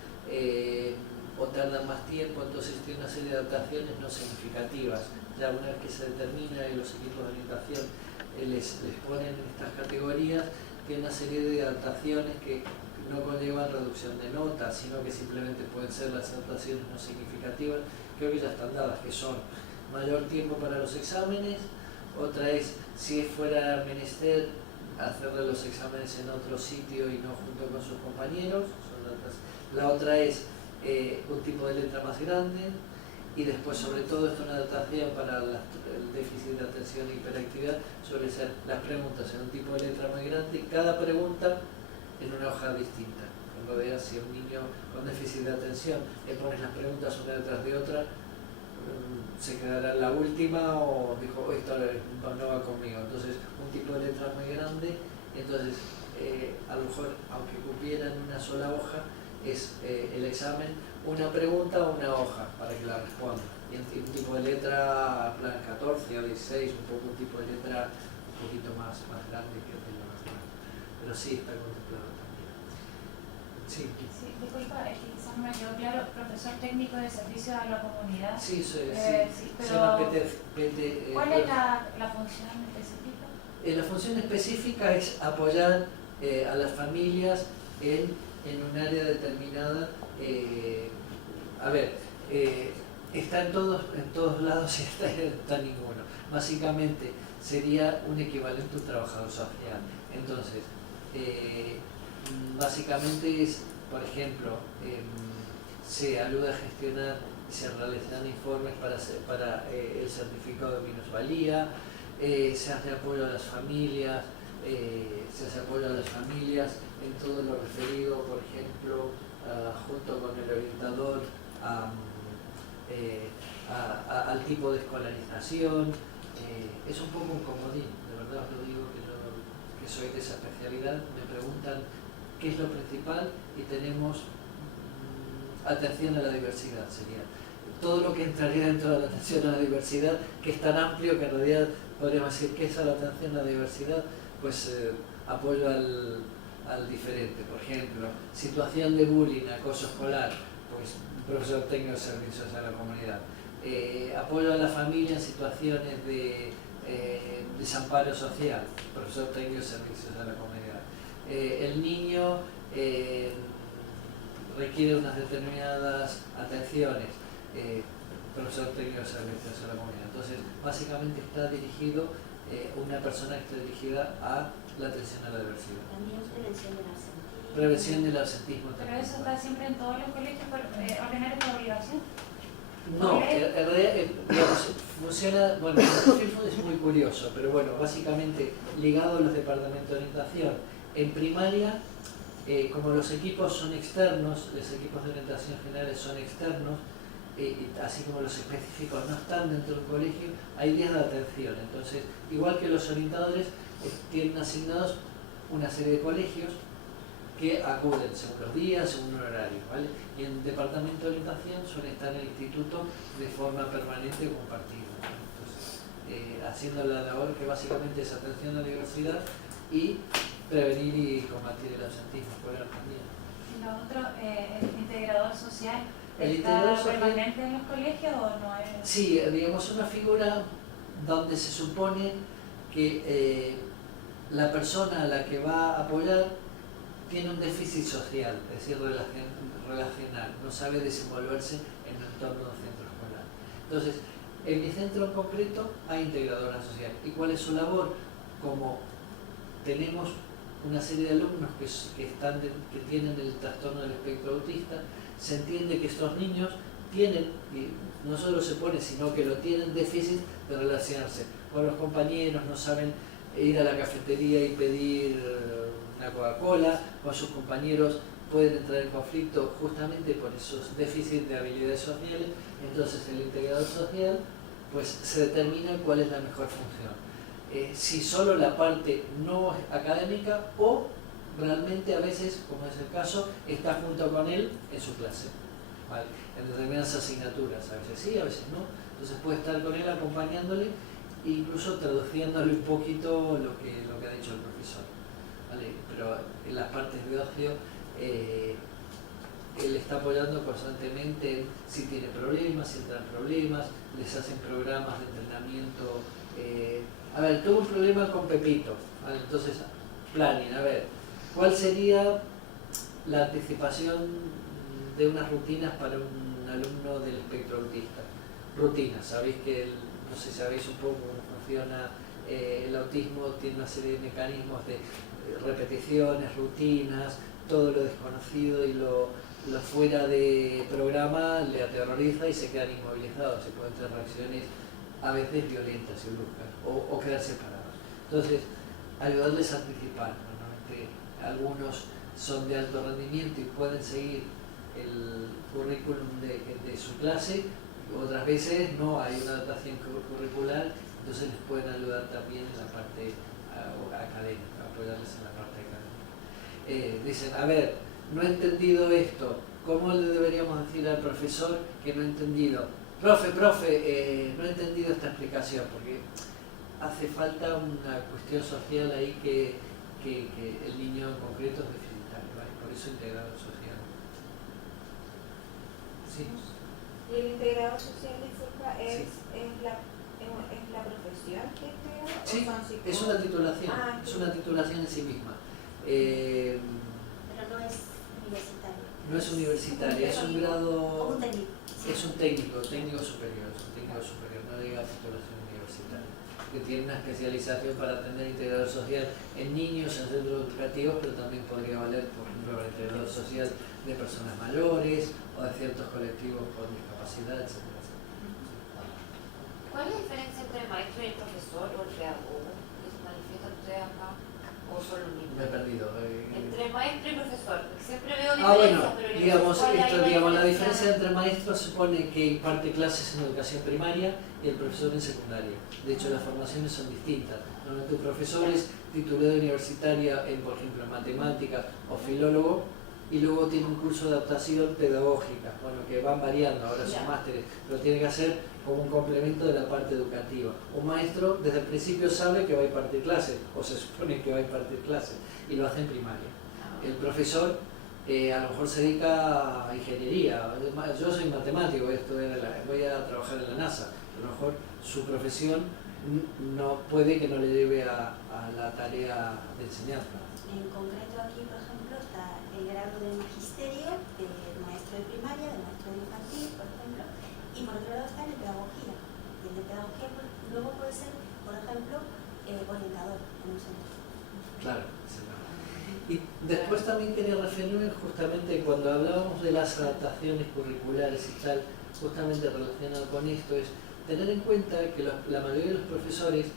o tardan más tiempo, entonces tiene una serie de adaptaciones no significativas. Ya una vez que se determina y los equipos de orientación les ponen estas categorías, tiene una serie de adaptaciones que no conllevan reducción de notas, sino que simplemente pueden ser las adaptaciones no significativas, creo que ya están dadas, que son mayor tiempo para los exámenes, otra es, si fuera menester, hacerle los exámenes en otro sitio y no junto con sus compañeros, la otra es un tipo de letra más grande, y después sobre todo esto es una adaptación para el déficit de atención e hiperactividad, suele ser las preguntas en un tipo de letra muy grande, y cada pregunta en una hoja distinta. Cuando veas si a un niño con déficit de atención le pones las preguntas una detrás de otra, se quedará en la última o dijo, esto no va conmigo. Entonces, un tipo de letra muy grande, entonces a lo mejor, aunque cupiera en una sola hoja, es el examen una pregunta o una hoja para que la responda. Y un tipo de letra, plan 14 o 16, un tipo de letra un poquito más grande que el más grande. Pero sí está contemplado también. Sí. Sí, disculpa, quizás no me quedó claro, profesor técnico de servicio a la comunidad. Sí, sí, pero se llama PT. ¿Cuál es la función específica? La función específica es apoyar a las familias en un área determinada. Está en todos lados y está ninguno. Básicamente sería un equivalente a un trabajador social. Entonces, básicamente es, por ejemplo, se ayuda a gestionar, se realizan informes para el certificado de minusvalía, se hace apoyo a las familias, en todo lo referido, por ejemplo, junto con el orientador al tipo de escolarización. Es un poco un comodín, de verdad os lo digo, que soy de esa especialidad. Me preguntan qué es lo principal y tenemos atención a la diversidad, sería todo lo que entraría dentro de la atención a la diversidad, que es tan amplio que en realidad podríamos decir que es la atención a la diversidad, pues apoyo al diferente. Por ejemplo, situación de bullying, acoso escolar, pues profesor técnico de servicios a la comunidad. Apoyo a la familia en situaciones de desamparo social, profesor técnico de servicios a la comunidad. El niño requiere unas determinadas atenciones, profesor técnico de servicios a la comunidad. Entonces, básicamente está dirigido, una persona que está dirigida a la atención a la diversidad. También es prevención del absentismo. Prevención del absentismo. Pero eso está siempre en todos los colegios, ordenar es por obligación. No, en realidad funciona, bueno, el perfil es muy curioso, pero bueno, básicamente ligado a los departamentos de orientación. En primaria, como los equipos son externos, los equipos de orientación generales son externos, así como los específicos no están dentro del colegio, hay días de atención. Entonces, igual que los orientadores, tienen asignados una serie de colegios que acuden según los días, según un horario, ¿vale? Y en el departamento de orientación suele estar en el instituto de forma permanente compartida. Entonces, haciendo la labor que básicamente es atención a la diversidad y prevenir y combatir el absentismo escolar también. Y lo otro, el integrador social, ¿está permanente en los colegios o no es? Sí, digamos, una figura donde se supone que la persona a la que va a apoyar tiene un déficit social, es decir, relacional, no sabe desenvolverse en el entorno de un centro escolar. Entonces, en mi centro en concreto hay integradora social. ¿Y cuál es su labor? Como tenemos una serie de alumnos que tienen el trastorno del espectro autista, se entiende que estos niños tienen, y no solo se pone, sino que lo tienen, déficit de relacionarse con los compañeros, no saben ir a la cafetería y pedir una Coca-Cola, con sus compañeros pueden entrar en conflicto justamente por esos déficits de habilidades sociales. Entonces el integrador social pues se determina cuál es la mejor función. Si solo la parte no académica o realmente a veces, como es el caso, está junto con él en su clase, ¿vale? En determinadas asignaturas, a veces sí, a veces no. Entonces puede estar con él acompañándole e incluso traduciéndole un poquito lo que ha dicho el profesor, ¿vale? Pero en las partes de ocio él está apoyando constantemente en si tiene problemas, si entran problemas, les hacen programas de entrenamiento. Tuve un problema con Pepito, ¿vale? Entonces planning, a ver, ¿cuál sería la anticipación de unas rutinas para un alumno del espectro autista? Rutinas, sabéis que, no sé si sabéis un poco cómo funciona el autismo, tiene una serie de mecanismos de repeticiones, rutinas, todo lo desconocido y lo fuera de programa le aterroriza y se quedan inmovilizados y pueden tener reacciones a veces violentas y bruscas o quedar separados. Entonces, ayudarles a anticipar. Normalmente algunos son de alto rendimiento y pueden seguir el currículum de su clase, otras veces no hay una adaptación curricular, entonces les pueden ayudar también en la parte académica, apoyarles en la parte académica. Dicen, a ver, no he entendido esto, ¿cómo le deberíamos decir al profesor que no he entendido? Profe, no he entendido esta explicación, porque hace falta una cuestión social ahí que el niño en concreto es deficitario, ¿vale? Por eso integrador social. ¿Sí? ¿Y el integrador social es, Sí. es la profesión que integra? Sí, ¿O son psicólogos? es una titulación, Ah, es una titulación en sí misma. Pero no es universitario. No es universitaria, es un grado, O un técnico. es un técnico superior, no llega a titulación universitaria, que tiene una especialización para atender integrador social en niños, en centros educativos, pero también podría valer, por ejemplo, para integrador social de personas mayores o de ciertos colectivos con discapacidad, etc. ¿Cuál es la diferencia entre el maestro y el profesor o el pedagogo que se manifiesta usted acá? ¿O son lo mismo? Me he perdido. Entre maestro y profesor, porque siempre veo Bueno, diferencias, pero digamos, la diferencia entre maestros supone que imparte clases en educación primaria y el profesor en secundaria. De hecho, las formaciones son distintas. Normalmente un profesor es titulado universitaria en, por ejemplo, en matemáticas o filólogo, y luego tiene un curso de adaptación pedagógica, bueno, que van variando, ahora son másteres, pero tiene que hacer como un complemento de la parte educativa. Un maestro desde el principio sabe que va a impartir clases, o se supone que va a impartir clases, y lo hace en primaria. El profesor a lo mejor se dedica a ingeniería, yo soy matemático, voy a trabajar en la NASA, a lo mejor su profesión no puede que no le lleve a la tarea de enseñanza. En concreto aquí, por ejemplo, está el grado de magisterio, de maestro de primaria, de maestro de infantil, por ejemplo, y por otro lado está el de pedagogía. Y el de pedagogía luego puede ser, por ejemplo, orientador en un centro. Claro, sí. Y después también quería referirme justamente cuando hablábamos de las adaptaciones curriculares y tal, justamente relacionado con esto, es tener en cuenta que la mayoría de los profesores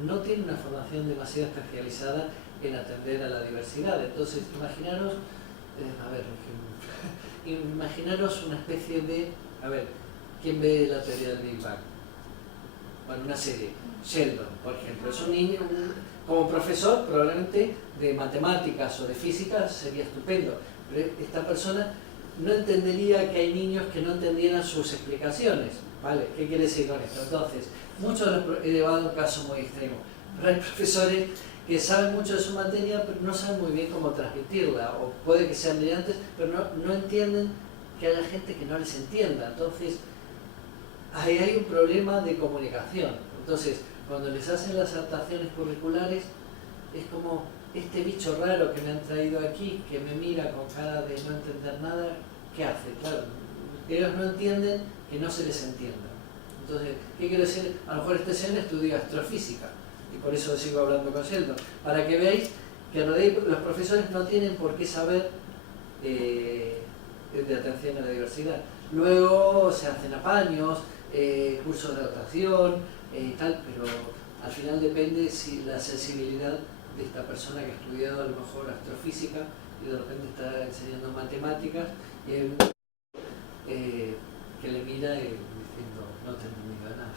no tienen una formación demasiado especializada en atender a la diversidad. Entonces, imaginaros una especie de, ¿quién ve la teoría del Big Bang? Bueno, una serie, Sheldon, por ejemplo, es un niño, como profesor probablemente de matemáticas o de física sería estupendo, pero esta persona no entendería que hay niños que no entendieran sus explicaciones, ¿vale? ¿Qué quiere decir con esto? Entonces, he llevado un caso muy extremo, pero hay profesores que saben mucho de su materia, pero no saben muy bien cómo transmitirla, o puede que sean brillantes, pero no entienden que haya gente que no les entienda. Entonces, ahí hay un problema de comunicación. Entonces, cuando les hacen las adaptaciones curriculares, es como este bicho raro que me han traído aquí, que me mira con cara de no entender nada, ¿qué hace? Claro, ellos no entienden que no se les entienda. Entonces, ¿qué quiero decir? A lo mejor este señor estudia astrofísica, y por eso sigo hablando con Sheldon, para que veáis que los profesores no tienen por qué saber de atención a la diversidad. Luego se hacen apaños, cursos de adaptación, tal, pero al final depende si la sensibilidad de esta persona que ha estudiado a lo mejor astrofísica y de repente está enseñando matemáticas, y hay un que le mira y diciendo, no te he entendido nada.